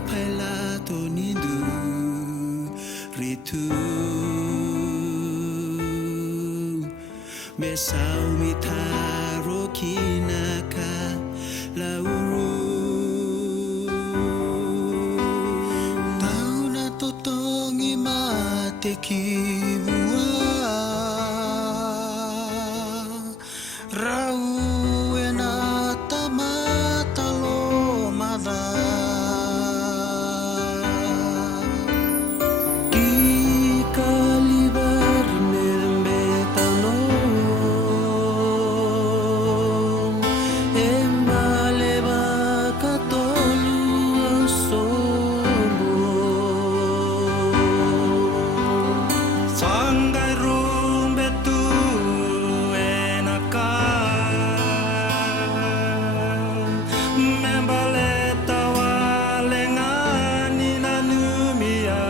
paila to nindu ritu mesau mitaro kinaka lauru tau na totongi mate kiwua rau ena tamata lo mada di kalibar membetano emaleba katolu sobo sangai rumbetu enaka membaleta walengani nanumia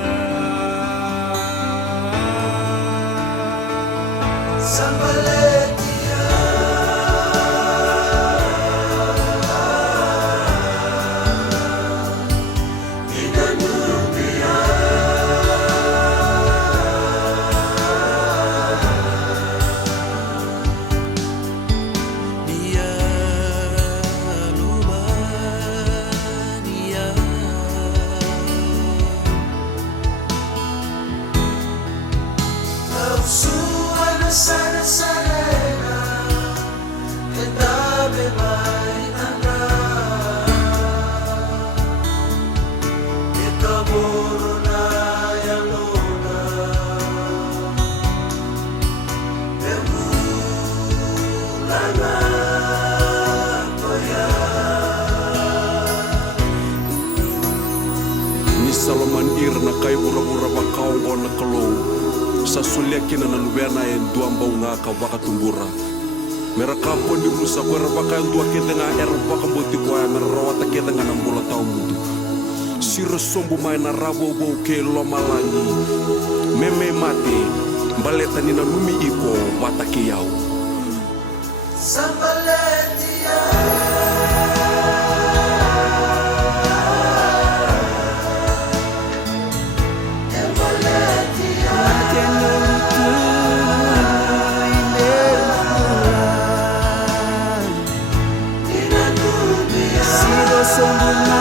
Sambaletia inanumia dia luba dia Suana sana sarena Etabe mai andra Itaboro na yalona Emulana koya Ni Salaman irna kai ura-ura bakau ona kalou sa sulia kina na luena en duamba unga ka waka tumbura mera kapo di rusa ko ra baka dua kete nga era baka boti ko mera rawata kete nga nambula tau mutu sira sombu mai na rabo bo ke lo malangi meme mate baleta ni na lumi iko wataki yau Sambaletia Sambaletia